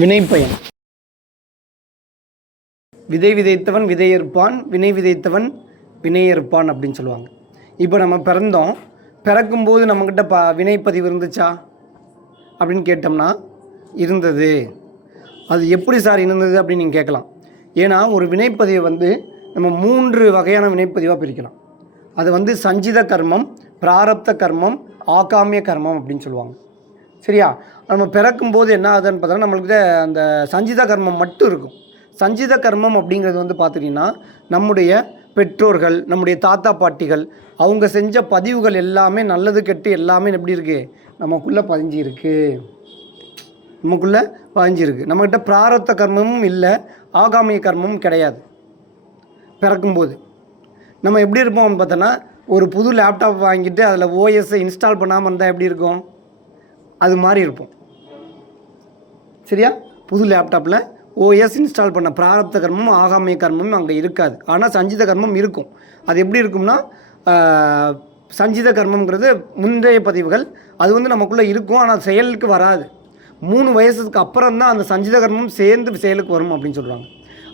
வினைப்பயன். விதை விதைத்தவன் விதையறுப்பான், வினை விதைத்தவன் வினையறுப்பான் அப்படின்னு சொல்லுவாங்க. இப்போ நம்ம பிறந்தோம், பிறக்கும்போது நம்மக்கிட்ட வினைப்பதிவு இருந்துச்சா அப்படின்னு கேட்டோம்னா இருந்தது. அது எப்படி சார் இருந்தது அப்படின்னு நீங்கள் கேட்கலாம். ஏன்னா ஒரு வினைப்பதிவை நம்ம 3 வகையான வினைப்பதிவாக பிரிக்கலாம். அது சஞ்சித கர்மம், பிராரப்த கர்மம், ஆகாமிய கர்மம் அப்படின்னு சொல்லுவாங்க. சரியா? நம்ம பிறக்கும்போது என்ன ஆகுதுன்னு பார்த்தோன்னா நம்மளுக்கு அந்த சஞ்சித கர்மம் மட்டும் இருக்கும். சஞ்சித கர்மம் அப்படிங்கிறது பார்த்துட்டிங்கன்னா நம்முடைய பெற்றோர்கள், நம்முடைய தாத்தா பாட்டிகள் அவங்க செஞ்ச பதிவுகள் எல்லாமே நல்லது கெட்டு எல்லாமே எப்படி இருக்குது, நமக்குள்ளே பதிஞ்சிருக்கு. நம்மக்கிட்ட பிராரப்த கர்மமும் இல்லை, ஆகாமிய கர்மமும் கிடையாது. பிறக்கும்போது நம்ம எப்படி இருப்போம்னு பார்த்தோன்னா ஒரு புது லேப்டாப் வாங்கிட்டு அதில் ஓஎஸ்ஸை இன்ஸ்டால் பண்ணாமல் இருந்தால் எப்படி இருக்கும், அது மாதிரி இருப்போம். சரியா? புது லேப்டாப்பில் ஓஎஸ் இன்ஸ்டால் பண்ண பிராரப்த கர்மமும் ஆகாமிய கர்மமும் அங்கே இருக்காது. ஆனால் சஞ்சித கர்மம் இருக்கும். அது எப்படி இருக்கும்னா சஞ்சித கர்மங்கிறது முந்தைய பதிவுகள் அது நமக்குள்ளே இருக்கும், ஆனால் செயலுக்கு வராது. 3 வயசுக்கு அப்புறம் தான் அந்த சஞ்சித கர்மம் சேர்ந்து செயலுக்கு வரும் அப்படின்னு சொல்கிறாங்க.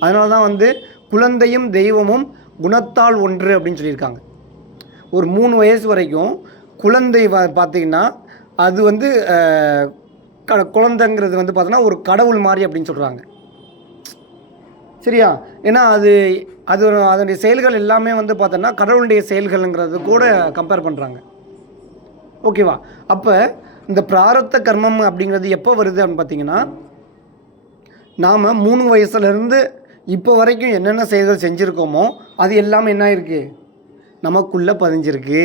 அதனால தான் குழந்தையும் தெய்வமும் குணத்தால் ஒன்று அப்படின்னு சொல்லியிருக்காங்க. ஒரு 3 வயசு வரைக்கும் குழந்தை பார்த்திங்கன்னா அது குழந்தைங்கிறது பார்த்தோன்னா ஒரு கடவுள் மாதிரி அப்படின்னு சொல்கிறாங்க. சரியா? ஏன்னா அதனுடைய செயல்கள் எல்லாமே பார்த்தோன்னா கடவுளுடைய செயல்கள்ங்கிறது கூட கம்பேர் பண்ணுறாங்க. ஓகேவா? அப்போ இந்த பிராரப்த கர்மம் அப்படிங்கிறது எப்போ வருது அப்படின்னு பார்த்திங்கன்னா நாம் 3 வயசுலேருந்து இப்போ வரைக்கும் என்னென்ன செயல்கள் செஞ்சுருக்கோமோ அது எல்லாமே என்ன இருக்குது, நமக்குள்ளே பதிஞ்சிருக்கு.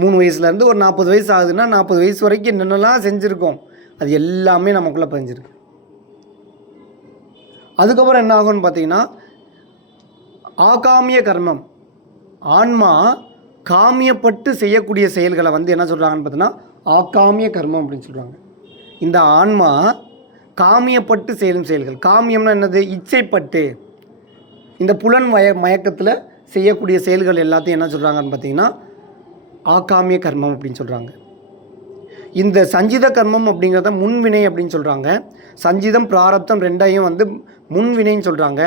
3 வயசுலேருந்து ஒரு 40 வயசு ஆகுதுன்னா 40 வயசு வரைக்கும் என்னென்னலாம் செஞ்சுருக்கோம் அது எல்லாமே நமக்குள்ளே பதிஞ்சிருக்கு. அதுக்கப்புறம் என்ன ஆகும்னு பார்த்தீங்கன்னா ஆகாமிய கர்மம், ஆன்மா காமியப்பட்டு செய்யக்கூடிய செயல்களை என்ன சொல்கிறாங்கன்னு பார்த்தீங்கன்னா ஆகாமிய கர்மம் அப்படின்னு சொல்கிறாங்க. இந்த ஆன்மா காமியப்பட்டு செய்யும் செயல்கள், காமியம்னா என்னது, இச்சைப்பட்டு இந்த புலன் மயக்கத்தில் செய்யக்கூடிய செயல்கள் எல்லாத்தையும் என்ன சொல்கிறாங்கன்னு பார்த்தீங்கன்னா ஆகாமிய கர்மம் அப்படின்னு சொல்கிறாங்க. இந்த சஞ்சித கர்மம் அப்படிங்கிறத முன்வினை அப்படின்னு சொல்கிறாங்க. சஞ்சிதம் பிராரப்தம் ரெண்டையும் முன்வினைன்னு சொல்கிறாங்க.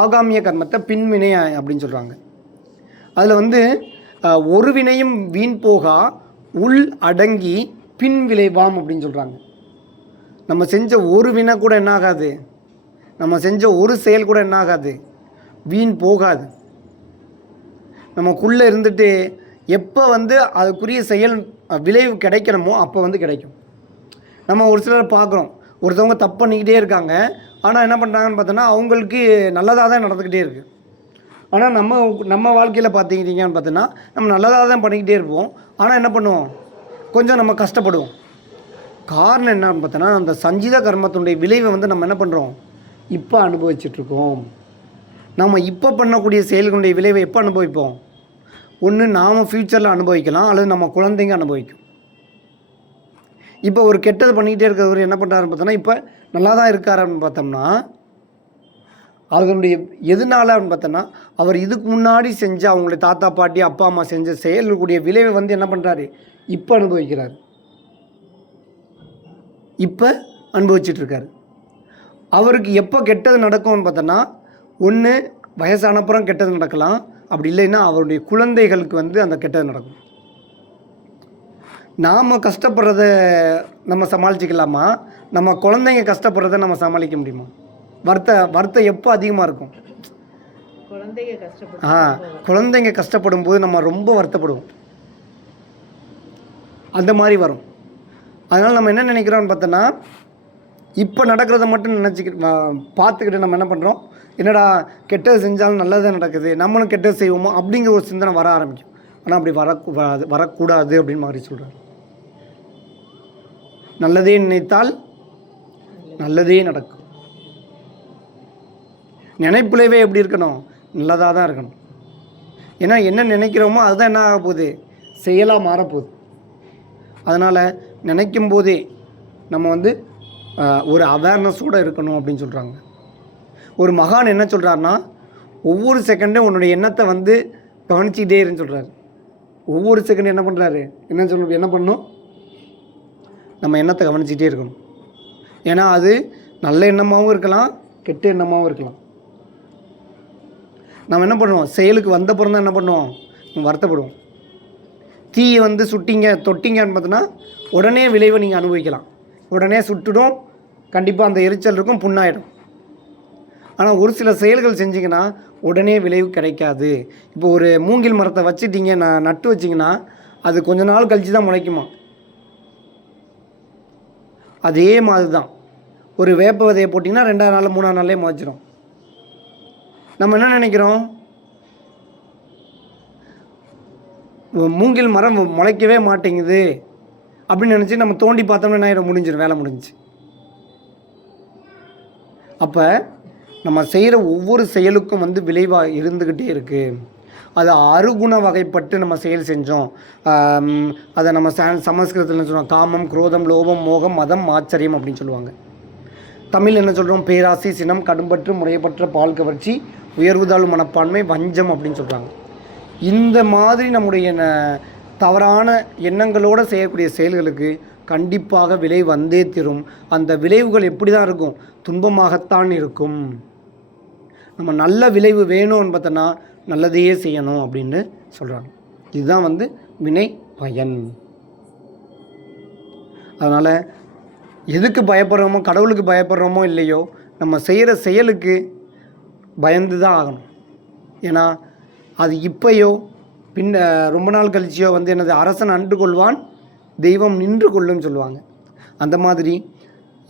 ஆகாமிய கர்மத்தை பின்வினை அப்படின்னு சொல்கிறாங்க. அதில் ஒரு வினையும் வீண் போகா உள் அடங்கி பின் விளைவாம் அப்படின்னு சொல்கிறாங்க. நம்ம செஞ்ச ஒரு வினை கூட என்ன ஆகாது, நம்ம செஞ்ச ஒரு செயல் கூட என்ன ஆகாது, வீண் போகாது. நமக்குள்ளே இருந்துட்டு எப்போ அதுக்குரிய செயல் விளைவு கிடைக்கணுமோ அப்போ கிடைக்கும். நம்ம ஒரு சிலரை பார்க்குறோம், ஒருத்தவங்க தப்பு பண்ணிக்கிட்டே இருக்காங்க, ஆனால் என்ன பண்ணுறாங்கன்னு பார்த்தோன்னா அவங்களுக்கு நல்லதாக தான் நடந்துக்கிட்டே இருக்குது. ஆனால் நம்ம வாழ்க்கையில் பார்த்துக்கிட்டிங்கன்னு பார்த்தோன்னா நம்ம நல்லதாக தான் பண்ணிக்கிட்டே இருப்போம், ஆனால் என்ன பண்ணுவோம், கொஞ்சம் நம்ம கஷ்டப்படுவோம். காரணம் என்னன்னு பார்த்தோன்னா அந்த சஞ்சித கர்மத்தினுடைய விளைவை நம்ம என்ன பண்ணுறோம், இப்போ அனுபவிச்சிட்ருக்கோம். நம்ம இப்போ பண்ணக்கூடிய செயல்களுடைய விளைவை எப்போ அனுபவிப்போம், ஒன்று நாம் ஃப்யூச்சரில் அனுபவிக்கலாம், அல்லது நம்ம குழந்தைங்க அனுபவிக்கும். இப்போ ஒரு கெட்டது பண்ணிக்கிட்டே இருக்கிறவர் என்ன பண்ணுறாருன்னு பார்த்தோன்னா இப்போ நல்லா தான் இருக்கார் அப்படின்னு பார்த்தோம்னா அதனுடைய எதனால அப்படின்னு பார்த்தோன்னா அவர் இதுக்கு முன்னாடி செஞ்ச அவங்களுடைய தாத்தா பாட்டி அப்பா அம்மா செஞ்ச செயலுடைய விளைவை என்ன பண்ணுறாரு, இப்போ அனுபவிக்கிறார், இப்போ அனுபவிச்சிட்ருக்காரு. அவருக்கு எப்போ கெட்டது நடக்கும்னு பார்த்தோன்னா ஒன்று வயசானப்புறம் கெட்டது நடக்கலாம், அப்படி இல்லைன்னா அவருடைய குழந்தைகளுக்கு அந்த கெட்டது நடக்கும். நாம் கஷ்டப்படுறத நம்ம சமாளிச்சிக்கலாமா, நம்ம குழந்தைங்க கஷ்டப்படுறத நம்ம சமாளிக்க முடியுமா? வருத்தம் எப்போ அதிகமாக இருக்கும், குழந்தைங்க கஷ்டப்படும் போது நம்ம ரொம்ப வருத்தப்படுவோம், அந்த மாதிரி வரும். அதனால் நம்ம என்ன நினைக்கிறோம்னு பார்த்தோன்னா இப்போ நடக்கிறத மட்டும் பார்த்துக்கிட்டு நம்ம என்ன பண்ணுறோம், என்னடா கெட்டது செஞ்சாலும் நல்லது நடக்குது, நம்மளும் கெட்டது செய்வோமோ அப்படிங்கிற ஒரு சிந்தனை வர ஆரம்பிக்கும். ஆனால் அப்படி வரக்கூடாது அப்படின்னு மாதிரி சொல்கிறார். நல்லதே நினைத்தால் நல்லதே நடக்கும். நினைப்புலவே எப்படி இருக்கணும், நல்லதாக தான் இருக்கணும். ஏன்னா என்ன நினைக்கிறோமோ அதுதான் என்ன ஆக போகுது, செயலாக மாறப்போகுது. அதனால் நினைக்கும் போதே நம்ம ஒரு அவேர்னஸோடு இருக்கணும் அப்படின்னு சொல்கிறாங்க. ஒரு மகான் என்ன சொல்கிறாருன்னா ஒவ்வொரு செகண்டும் உன்னுடைய எண்ணத்தை கவனிச்சிக்கிட்டே இருன்னு சொல்கிறாரு. ஒவ்வொரு செகண்ட் என்ன பண்ணுறாரு, என்ன பண்ணணும், நம்ம எண்ணத்தை கவனிச்சிக்கிட்டே இருக்கணும். ஏன்னா அது நல்ல எண்ணமாகவும் இருக்கலாம், கெட்ட எண்ணமாகவும் இருக்கலாம். நம்ம என்ன பண்ணுவோம், செயலுக்கு வந்த பிறந்தான் என்ன பண்ணுவோம், வருத்தப்படுவோம். தீயை வந்து சுட்டிங்க தொட்டிங்கன்னு பார்த்தோன்னா உடனே விளைவை நீங்கள் அனுபவிக்கலாம். உடனே சுட்டுடும், கண்டிப்பாக அந்த எரிச்சல் இருக்கும், புண்ணாயிடும். ஆனால் ஒரு சில செயல்கள் செஞ்சிங்கன்னா உடனே விளைவு கிடைக்காது. இப்போ ஒரு மூங்கில் மரத்தை வச்சுட்டிங்க, நட்டு வச்சிங்கன்னா அது கொஞ்ச நாள் கழித்து தான் முளைக்குமா. அதே மாதிரி தான் ஒரு வேப்ப விதையை போட்டிங்கன்னா 2ஆவது நாள் 3ஆவது நாள்லேயே முளைச்சிடும். நம்ம என்ன நினைக்கிறோம், மூங்கில் மரம் முளைக்கவே மாட்டேங்குது அப்படின்னு நினச்சி நம்ம தோண்டி பார்த்தோம்னா என்ன ஆகிடும், முடிஞ்சிடும், வேலை முடிஞ்சு. அப்போ நம்ம செய்கிற ஒவ்வொரு செயலுக்கும் வந்து விளைவாக இருந்துக்கிட்டே இருக்குது. அதை அருகுண வகைப்பட்டு நம்ம செயல் செஞ்சோம். அதை நம்ம சமஸ்கிருதத்தில் சொல்லுவோம், காமம், குரோதம், லோபம், மோகம், மதம், ஆச்சரியம் அப்படின்னு சொல்லுவாங்க. தமிழ் என்ன சொல்கிறோம், பேராசை, சினம், கடும்பற்று, முறையப்பற்ற, பால் கவர்ச்சி, உயர்வுதாழ்வு மனப்பான்மை, வஞ்சம் அப்படின்னு சொல்கிறாங்க. இந்த மாதிரி நம்முடைய தவறான எண்ணங்களோடு செய்யக்கூடிய செயல்களுக்கு கண்டிப்பாக விளைவு வந்தே தீரும். அந்த விளைவுகள் எப்படி தான் இருக்கும், துன்பமாகத்தான் இருக்கும். நம்ம நல்ல விளைவு வேணும்னு பார்த்தோன்னா நல்லதையே செய்யணும் அப்படின்னு சொல்கிறாங்க. இதுதான் வந்து வினை பயன். அதனால் எதுக்கு பயப்படுறோமோ, கடவுளுக்கு பயப்படுறோமோ இல்லையோ, நம்ம செய்கிற செயலுக்கு பயந்து தான் ஆகணும். ஏன்னா அது இப்போயோ ரொம்ப நாள் கழிச்சியோ வந்து என்னது, அரசன் அன்று கொள்வான், தெய்வம் நின்று கொள்ளுன்னு சொல்லுவாங்க. அந்த மாதிரி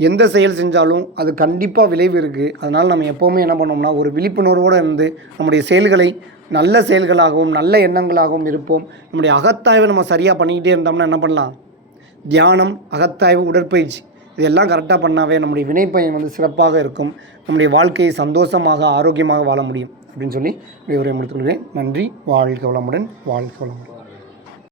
எந்த செயல் செஞ்சாலும் அது கண்டிப்பாக விளைவு இருக்குது. அதனால் நம்ம எப்போவுமே என்ன பண்ணோம்னா ஒரு விழிப்புணர்வோடு இருந்து நம்முடைய செயல்களை நல்ல செயல்களாகவும் நல்ல எண்ணங்களாகவும் இருப்போம். நம்முடைய அகத்தாய்வை நம்ம சரியாக பண்ணிக்கிட்டே இருந்தோம்னா என்ன பண்ணலாம், தியானம், அகத்தாய்வு, உடற்பயிற்சி இதெல்லாம் கரெக்டாக பண்ணாவே நம்முடைய வினைப்பயன் வந்து சிறப்பாக இருக்கும். நம்முடைய வாழ்க்கையை சந்தோஷமாக ஆரோக்கியமாக வாழ முடியும் அப்படின்னு சொல்லி உரையை முடித்துக்கொள்கிறேன். நன்றி. வாழ்க வளமுடன். வாழ்க வளமுடன்.